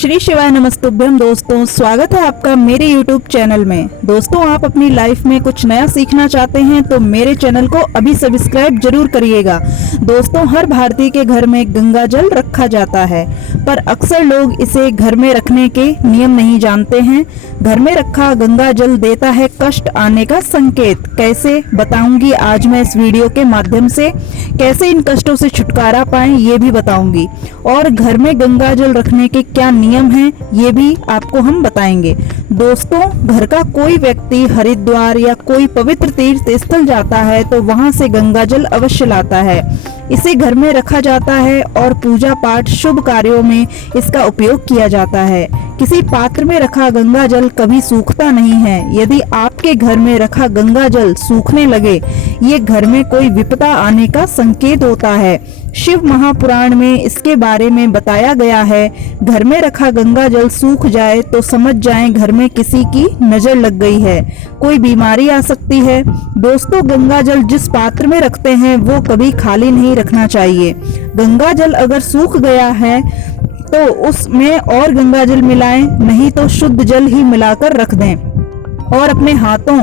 श्री शिवाय नमस्तुभ्यम। दोस्तों, स्वागत है आपका मेरे YouTube चैनल में। दोस्तों, आप अपनी लाइफ में कुछ नया सीखना चाहते हैं तो मेरे चैनल को अभी सब्सक्राइब जरूर करिएगा। दोस्तों, हर भारतीय के घर में गंगा जल रखा जाता है, पर अक्सर लोग इसे घर में रखने के नियम नहीं जानते हैं। घर में रखा गंगा जल देता है कष्ट आने का संकेत। कैसे, बताऊंगी आज मैं इस वीडियो के माध्यम से। कैसे इन कष्टों से छुटकारा पाएं ये भी बताऊंगी, और घर में गंगा जल रखने के क्या नियम हैं ये भी आपको हम बताएंगे। दोस्तों, घर का कोई व्यक्ति हरिद्वार या कोई पवित्र तीर्थ स्थल जाता है तो वहां से गंगा जल अवश्य लाता है। इसे घर में रखा जाता है और पूजा पाठ शुभ कार्यों में इसका उपयोग किया जाता है। किसी पात्र में रखा गंगा जल कभी सूखता नहीं है। यदि आपके घर में रखा गंगा जल सूखने लगे, ये घर में कोई विपदा आने का संकेत होता है। शिव महापुराण में इसके बारे में बताया गया है। घर में रखा गंगा जल सूख जाए तो समझ जाएं घर में किसी की नजर लग गई है, कोई बीमारी आ सकती है। दोस्तों, गंगा जल जिस पात्र में रखते हैं वो कभी खाली नहीं रखना चाहिए। गंगा जल अगर सूख गया है तो उसमें और गंगा जल मिलाएं, नहीं तो शुद्ध जल ही मिलाकर रख दें। और अपने हाथों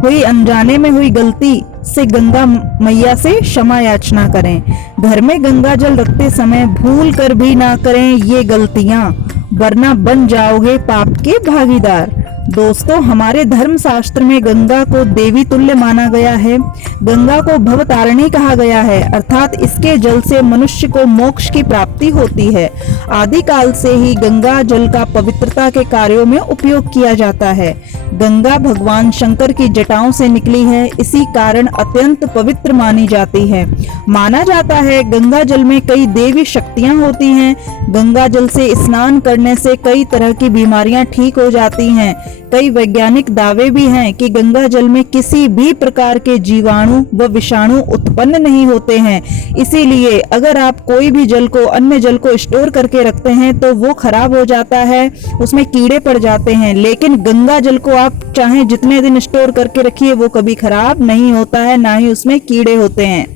हुई अनजाने में हुई गलती से गंगा मैया से क्षमा याचना करें। घर में गंगा जल रखते समय भूल कर भी ना करें ये गलतियां, वरना बन जाओगे पाप के भागीदार। दोस्तों, हमारे धर्म शास्त्र में गंगा को देवी तुल्य माना गया है। गंगा को भवतारिणी कहा गया है, अर्थात इसके जल से मनुष्य को मोक्ष की प्राप्ति होती है। आदिकाल से ही गंगा जल का पवित्रता के कार्यों में उपयोग किया जाता है। गंगा भगवान शंकर की जटाओं से निकली है, इसी कारण अत्यंत पवित्र मानी जाती है। माना जाता है गंगा जल में कई देवी शक्तियां होती हैं। गंगा जल से स्नान करने से कई तरह की बीमारियां ठीक हो जाती हैं। कई वैज्ञानिक दावे भी हैं कि गंगा जल में किसी भी प्रकार के जीवाणु व विषाणु उत्पन्न नहीं होते हैं। इसीलिए अगर आप कोई भी जल को, अन्य जल को स्टोर करके रखते हैं तो वो खराब हो जाता है, उसमें कीड़े पड़ जाते हैं। लेकिन गंगा जल को आप चाहे जितने दिन स्टोर करके रखिए वो कभी खराब नहीं होता है, ना ही उसमें कीड़े होते हैं।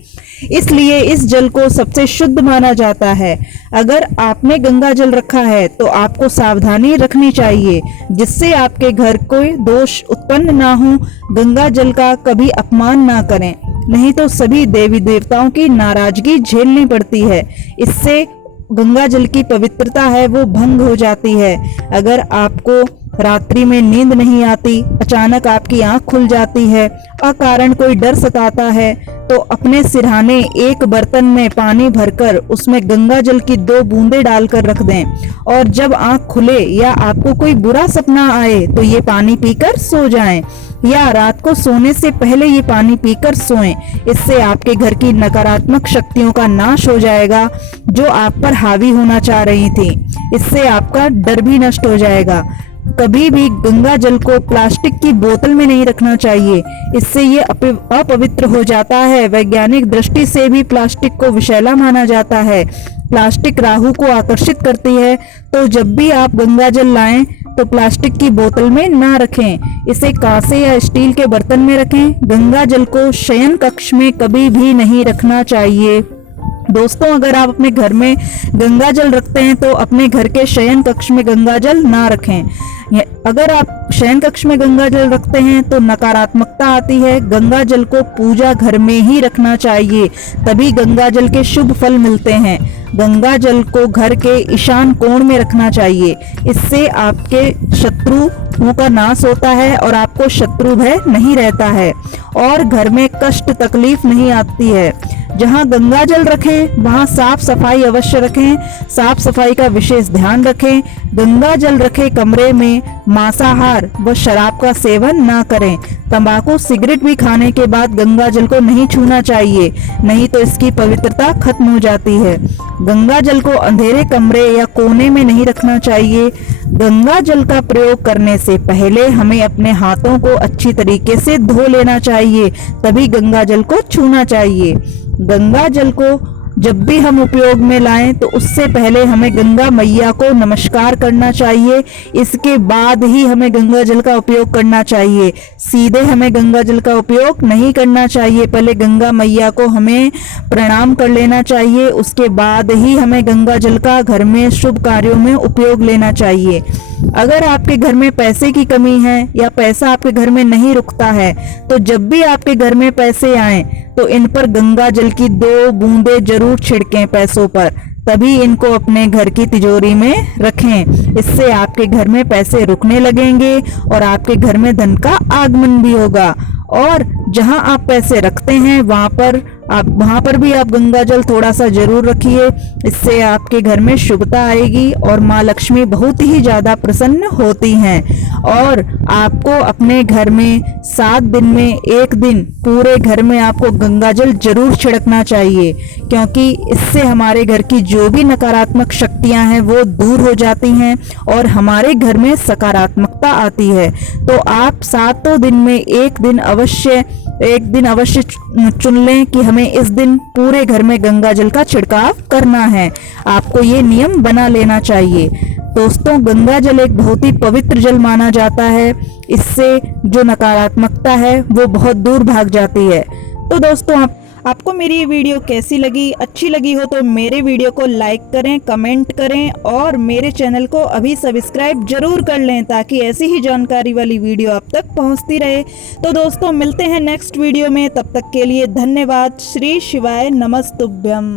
इसलिए इस जल को सबसे शुद्ध माना जाता है। अगर आपने गंगा जल रखा है तो आपको सावधानी रखनी चाहिए जिससे आपके घर कोई दोष उत्पन्न ना हो। गंगा जल का कभी अपमान ना करें, नहीं तो सभी देवी देवताओं की नाराजगी झेलनी पड़ती है। इससे गंगा जल की पवित्रता है वो भंग हो जाती है। अगर आपको रात्रि में नींद नहीं आती, अचानक आपकी आंख खुल जाती है, अकारण कोई डर सताता है, तो अपने सिरहाने एक बर्तन में पानी भरकर उसमें गंगा जल की 2 बूंदें डालकर रख दें, और जब आंख खुले या आपको कोई बुरा सपना आए तो ये पानी पीकर सो जाएं, या रात को सोने से पहले ये पानी पीकर सोएं। इससे आपके घर की नकारात्मक शक्तियों का नाश हो जाएगा जो आप पर हावी होना चाह रही थी। इससे आपका डर भी नष्ट हो जाएगा। कभी भी गंगा जल को प्लास्टिक की बोतल में नहीं रखना चाहिए, इससे ये अपवित्र हो जाता है। वैज्ञानिक दृष्टि से भी प्लास्टिक को विषैला माना जाता है। प्लास्टिक राहु को आकर्षित करती है, तो जब भी आप गंगा जल लाएं तो प्लास्टिक की बोतल में ना रखें, इसे कांसे या स्टील के बर्तन में रखें। गंगा जल को शयन कक्ष में कभी भी नहीं रखना चाहिए। दोस्तों, अगर आप अपने घर में गंगा जल रखते हैं तो अपने घर के शयन कक्ष में गंगा जल ना रखें। अगर आप शयन कक्ष में गंगा जल रखते हैं तो नकारात्मकता आती है। गंगा जल को पूजा घर में ही रखना चाहिए, तभी गंगा जल के शुभ फल मिलते हैं। गंगा जल को घर के ईशान कोण में रखना चाहिए, इससे आपके शत्रुओं का नाश होता है और आपको शत्रु भय नहीं रहता है, और घर में कष्ट तकलीफ नहीं आती है। जहां गंगा जल रखें वहां साफ सफाई अवश्य रखें, साफ सफाई का विशेष ध्यान रखें। गंगा जल रखे कमरे में मांसाहार व शराब का सेवन ना करें। तंबाकू सिगरेट भी खाने के बाद गंगा जल को नहीं छूना चाहिए, नहीं तो इसकी पवित्रता खत्म हो जाती है। गंगा जल को अंधेरे कमरे या कोने में नहीं रखना चाहिए। गंगा जल का प्रयोग करने से पहले हमें अपने हाथों को अच्छी तरीके से धो लेना चाहिए, तभी गंगा जल को छूना चाहिए। गंगा जल को जब भी हम उपयोग में लाएं तो उससे पहले हमें गंगा मैया को नमस्कार करना चाहिए। इसके बाद ही हमें गंगा जल का उपयोग करना चाहिए। सीधे हमें गंगा जल का उपयोग नहीं करना चाहिए। पहले गंगा मैया को हमें प्रणाम कर लेना चाहिए, उसके बाद ही हमें गंगा जल का घर में शुभ कार्यों में उपयोग लेना चाहिए। अगर आपके घर में पैसे की कमी है या पैसा आपके घर में नहीं रुकता है, तो जब भी आपके घर में पैसे आए तो इन पर गंगा जल की 2 बूंदे जरूर छिड़कें पैसों पर, तभी इनको अपने घर की तिजोरी में रखें। इससे आपके घर में पैसे रुकने लगेंगे और आपके घर में धन का आगमन भी होगा। और जहां आप पैसे रखते हैं वहां पर भी आप गंगा जल थोड़ा सा जरूर रखिए। इससे आपके घर में शुभता आएगी और माँ लक्ष्मी बहुत ही ज्यादा प्रसन्न होती हैं। और आपको अपने घर में 7 दिन में 1 दिन पूरे घर में आपको गंगा जल जरूर छिड़कना चाहिए, क्योंकि इससे हमारे घर की जो भी नकारात्मक शक्तियां हैं वो दूर हो जाती हैं और हमारे घर में सकारात्मकता आती है। तो आप 7 दिन में एक दिन अवश्य चुन लें कि हमें इस दिन पूरे घर में गंगा जल का छिड़काव करना है। आपको ये नियम बना लेना चाहिए। दोस्तों, गंगा जल एक बहुत ही पवित्र जल माना जाता है। इससे जो नकारात्मकता है वो बहुत दूर भाग जाती है। तो दोस्तों, आपको मेरी ये वीडियो कैसी लगी? अच्छी लगी हो तो मेरे वीडियो को लाइक करें, कमेंट करें और मेरे चैनल को अभी सब्सक्राइब जरूर कर लें, ताकि ऐसी ही जानकारी वाली वीडियो आप तक पहुंचती रहे। तो दोस्तों, मिलते हैं नेक्स्ट वीडियो में। तब तक के लिए धन्यवाद। श्री शिवाय नमस्तुभ्यम।